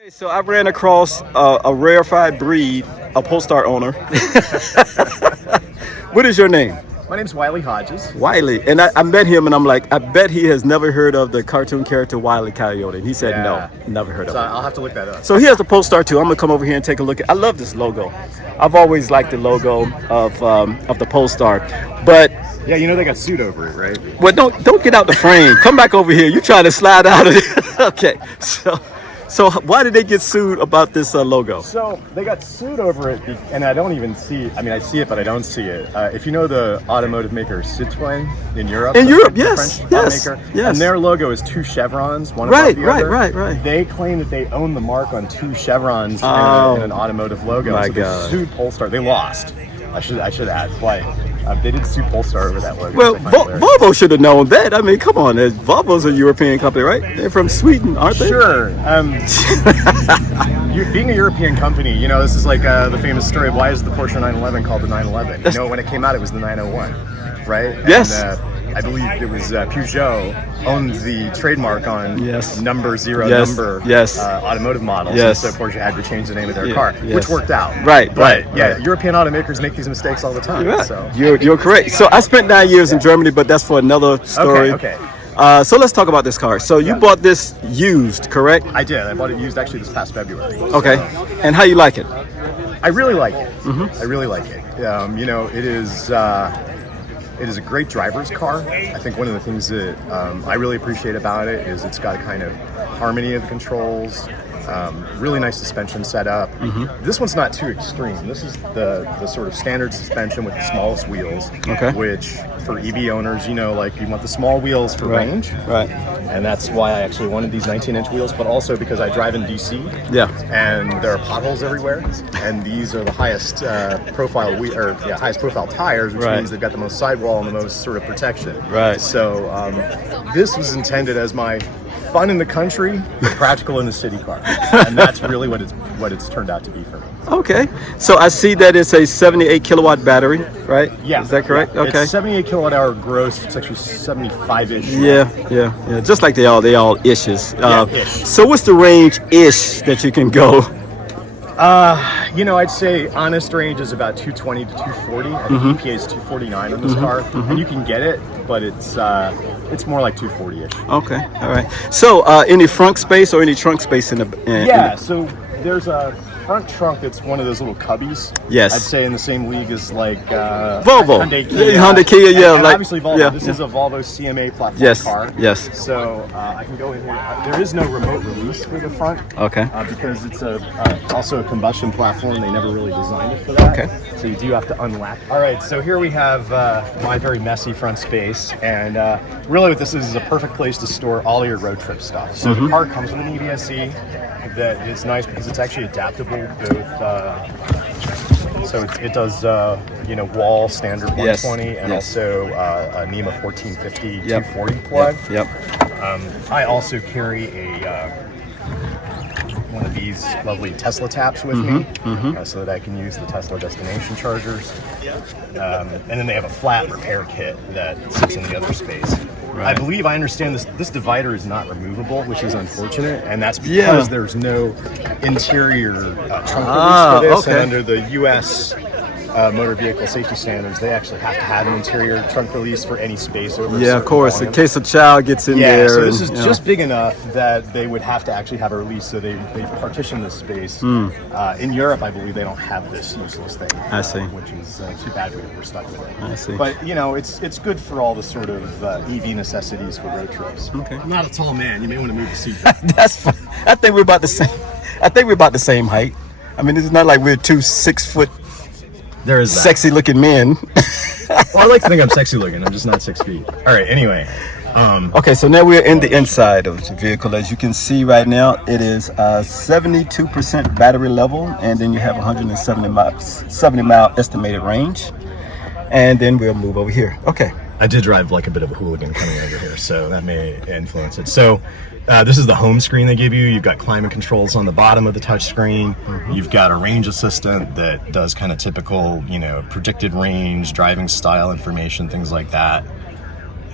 Okay, so I ran across a rarefied breed, a Polestar owner. What is your name? My name's Wiley Hodges. Wiley. And I met him and I'm like, I bet he has never heard of the cartoon character Wile E. Coyote. And he said, Yeah. no, never heard of So it. I'll have to look that up. So he has the Polestar too. I'm gonna come over here and take a look at. I love this logo. I've always liked the logo of the Polestar, but Yeah, you know they got sued over it, right? well, don't get out the frame. Come back over here. You trying to slide out of it? Okay. So why did they get sued about this logo? So they got sued over it, and I don't even see. I mean, I see it, but I don't see it. If you know the automotive maker Citroën in Europe, Yes, French yes, automaker, yes. and their logo is two chevrons, one Right, above the other. right. They claim that they own the mark on two chevrons Oh, in an automotive logo. my So they God. sued Polestar. They lost. I should add. Why? They did sue Polestar over that logo. Well, which I find hilarious. Volvo should have known that. I mean, come on. Volvo's a European company, right? They're from Sweden, aren't they? Sure. Being a European company, you know, this is like the famous story of why is the Porsche 911 called the 911? You know, when it came out, it was the 901, right? Yes. And, I believe it was Peugeot owned the trademark on Yes. number zero Yes. number Yes. Automotive models. Yes. And so Porsche had to change the name of their Yeah. car, Yes. which worked out. Right, But right, yeah, right. European automakers make these mistakes all the time. You're right. So. You're correct. So I spent 9 years in Germany, but that's for another story. Okay. So let's talk about this car. So you bought this used, correct? I did. I bought it used actually this past February. Okay. And how you like it? I really like it. Mm-hmm. I really like it. You know, it is a great driver's car. I think one of the things that I really appreciate about it is it's got a kind of harmony of the controls, really nice suspension setup. This one's not too extreme. This is the sort of standard suspension with the smallest wheels, Okay. which for EV owners, you know, like you want the small wheels for range. Right. And that's why I actually wanted these 19-inch wheels, but also because I drive in DC. Yeah. And there are potholes everywhere, and these are the highest highest profile tires, which Right. means they've got the most sidewall and the most sort of protection. Right. So this was intended as my fun in the country, but practical in the city car, and that's really what it's turned out to be for me. Okay. So I see that it's a 78 kilowatt battery, right? Yeah. Is that correct? Yeah. Okay. It's 78 kilowatt hour gross. It's actually 75-ish. Yeah. Just like they all ishes. Ish. So what's the range ish that you can go? You know, I'd say honest range is about 220 to 240. I think EPA is 249 on this car, and you can get it, but it's more like 240-ish. Okay. All right. So any frunk space or any trunk space in the? Yeah. So there's a front trunk that's one of those little cubbies. Yes. I'd say in the same league as like Volvo. Hyundai Kia. Hyundai Kia, yeah, And like- obviously Volvo. yeah, This yeah. is a Volvo CMA platform Yes, car. yes. So I can go in here. There is no remote release for the front. Okay. Because it's also a combustion platform. They never really designed it for that. Okay. So you do have to unlock. All right. So here we have my very messy front space, and really what this is a perfect place to store all your road trip stuff. So the car comes with an EBSE that is nice because it's actually adaptable both. So it does, wall standard 120 and yes. also a NEMA 1450 Yep. 240 plug. Yep. I also carry one of these lovely Tesla taps with me, so that I can use the Tesla destination chargers. And then they have a flat repair kit that sits in the other space. I believe I understand this divider is not removable, which is unfortunate, and that's because there's no interior trunk release for this. Okay. And under the U.S. Motor vehicle safety standards, they actually have to have an interior trunk release for any space over. Yeah, of course. In case a child gets in there. So this is and, just big enough that they would have to actually have a release. So they've partitioned this space. In Europe, I believe they don't have this useless thing. I see. Which is too bad we're stuck with it. I see. But you know, it's good for all the sort of EV necessities for road trips. Okay. I'm not a tall man. You may want to move the seat. That's fine. I think we're about the same. I think we're about the same height. I mean, it's not like we're two 6 foot There is that. sexy looking men. Well, I like to think I'm sexy looking. I'm just not 6 feet. All right. Anyway. Okay, so now we're in the inside of the vehicle. As you can see right now, it is 72% battery level, and then you have 70 mile estimated range. And then we'll move over here. Okay. I did drive like a bit of a hooligan coming over here, so that may influence it. So this is the home screen they give you. You've got climate controls on the bottom of the touch screen. You've got a range assistant that does kind of typical, predicted range, driving style information, things like that.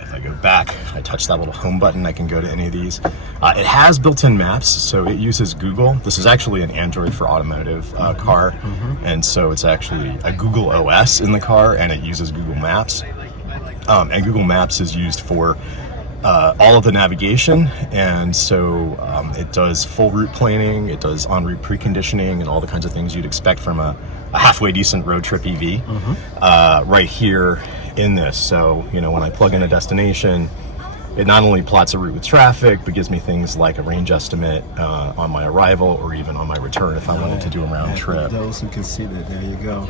If I go back, I touch that little home button, I can go to any of these. It has built-in maps, so it uses Google. This is actually an Android for automotive car, and so it's actually a Google OS in the car, and it uses Google Maps. And Google Maps is used for all of the navigation, and so it does full route planning, it does en route preconditioning, and all the kinds of things you'd expect from a halfway decent road trip EV right here in this. So, you know, when I plug in a destination, it not only plots a route with traffic, but gives me things like a range estimate on my arrival or even on my return if I wanted to do a round trip. Those who can see that, there you go.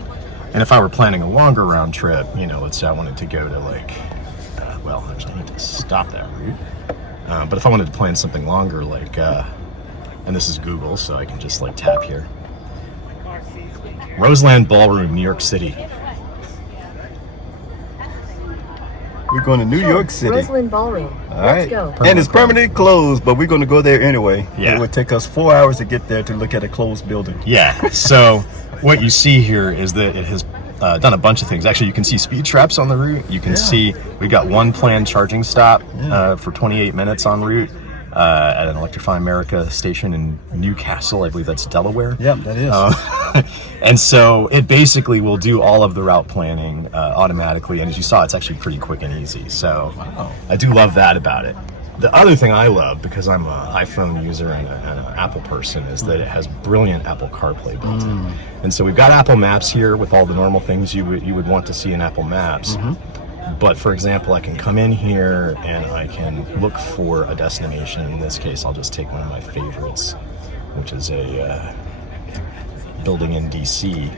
And if I were planning a longer round trip, you know, let's say I wanted to go to like, well, actually I need to stop that route. But if I wanted to plan something longer, like, and this is Google, so I can just like tap here. Roseland Ballroom, New York City. We're going to New York City. Roseland Ballroom. All right. Let's go. And it's permanently closed, but we're going to go there anyway. Yeah. It would take us 4 hours to get there to look at a closed building. Yeah, so what you see here is that it has done a bunch of things. Actually, you can see speed traps on the route. You can see we've got one planned charging stop for 28 minutes en route at an Electrify America station in Newcastle. I believe that's Delaware. Yep, that is. And so it basically will do all of the route planning automatically. And as you saw, it's actually pretty quick and easy. So I do love that about it. The other thing I love, because I'm an iPhone user and an Apple person, is that it has brilliant Apple CarPlay built in. And so we've got Apple Maps here with all the normal things you would want to see in Apple Maps. But for example, I can come in here and I can look for a destination. In this case, I'll just take one of my favorites, which is a building in DC.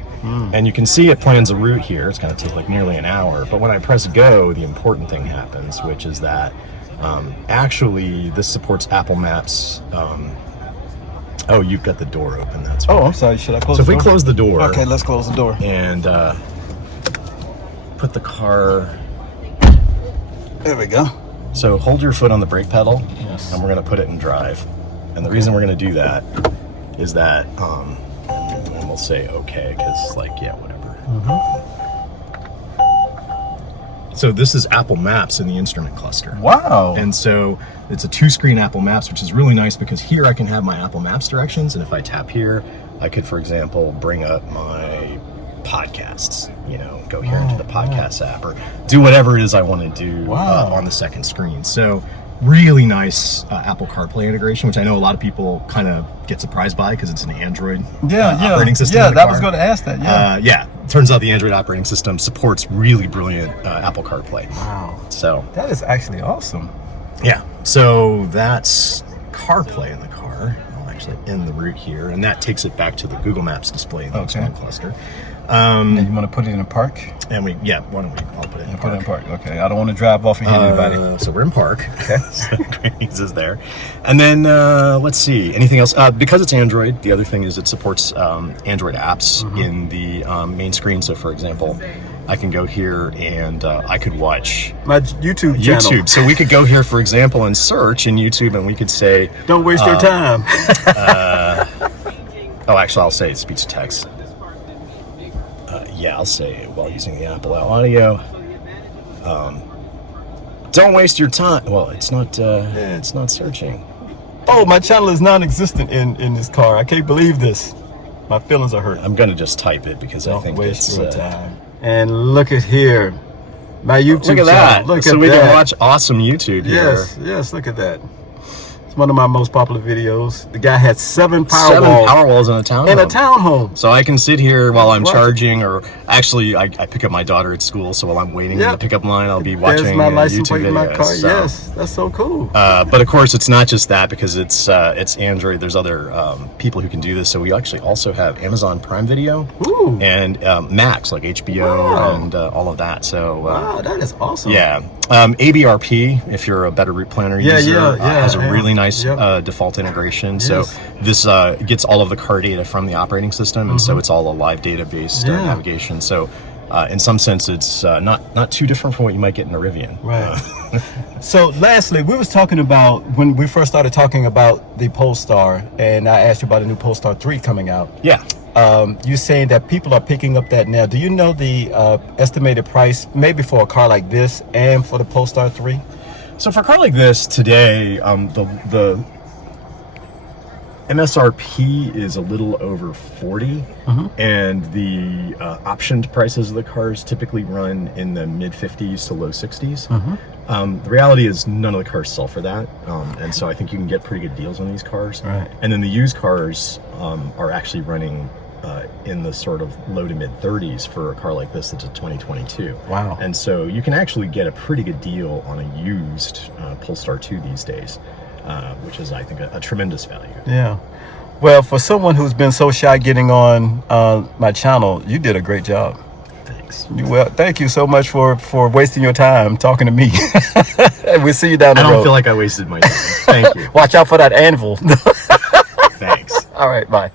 And you can see it plans a route here. It's going to take like nearly an hour. But when I press go, the important thing happens, which is that actually this supports Apple Maps. Oh, you've got the door open. That's Oh, I'm sorry. Should I close so the door? if we close the door. Okay, let's close the door. And put the car. There we go. So hold your foot on the brake pedal, Yes. and we're going to put it in drive. And the reason we're going to do that is that, and we'll say okay, because like, yeah, whatever. So this is Apple Maps in the instrument cluster. Wow. And so it's a 2-screen Apple Maps, which is really nice because here I can have my Apple Maps directions. And if I tap here, I could, for example, bring up my podcasts, you know, go here into the podcast app or do whatever it is I want to do on the second screen. So really nice Apple CarPlay integration, which I know a lot of people kind of get surprised by because it's an Android operating system. Yeah, in the that car. was going to ask that. Yeah. Turns out the Android operating system supports really brilliant Apple CarPlay. Wow. So That is actually awesome. yeah, so that's CarPlay in the car. I'll actually end the route here, and that takes it back to the Google Maps display in the instrument cluster. And you want to put it in a park? And why don't we? I'll put it in Put it in park. Okay. I don't want to drive off and hit anybody. So we're in park. Okay. So great news is there. And then let's see. Anything else? Because it's Android, the other thing is it supports Android apps in the main screen. So for example, I can go here and I could watch My YouTube channel. YouTube. So we could go here, for example, and search in YouTube, and we could say, Don't waste your time. oh, actually, I'll say speech to text. Yeah, I'll say it while using the Apple Audio. Don't waste your time. Well, it's not. It's not searching. Oh, my channel is non-existent in this car. I can't believe this. My feelings are hurt. I'm gonna just type it because I Don't think waste it's. your time. And look at here, my YouTube Look at that. channel. Look so at we that. can watch awesome YouTube here. Yes, look at that. It's one of my most popular videos. The guy had 7 Seven Powerwalls Powerwalls in a townhome. in a townhome. So I can sit here while I'm Watch. charging, or actually, I pick up my daughter at school. So while I'm waiting in the pickup line, I'll be watching There's my license YouTube plate in my videos. car. So, Yes, that's so cool. but of course, it's not just that because it's Android. There's other people who can do this. So we actually also have Amazon Prime Video Ooh. and Max, like HBO Wow. and all of that. So Wow, that is awesome. yeah, ABRP, if you're a better route planner user, has a really nice default integration. So this gets all of the car data from the operating system, and so it's all a live data-based navigation. So in some sense, it's not too different from what you might get in a Rivian. Right. So lastly, we was talking about, when we first started talking about the Polestar, and I asked you about a new Polestar 3 coming out. Yeah. You're saying that people are picking up that now. Do you know the estimated price, maybe for a car like this and for the Polestar 3? So for a car like this today, the MSRP is a little over 40, and the optioned prices of the cars typically run in the mid 50s to low 60s. The reality is none of the cars sell for that, and so I think you can get pretty good deals on these cars. Right. And then the used cars are actually running in the sort of low to mid 30s for a car like this that's a 2022. Wow. And so you can actually get a pretty good deal on a used Polestar 2 these days, which is, I think, a tremendous value. Yeah. Well, for someone who's been so shy getting on my channel, you did a great job. Thanks. Well, thank you so much for wasting your time talking to me. We'll see you down the road. I don't feel like I wasted my time. Thank you. Watch out for that anvil. Thanks. All right, bye.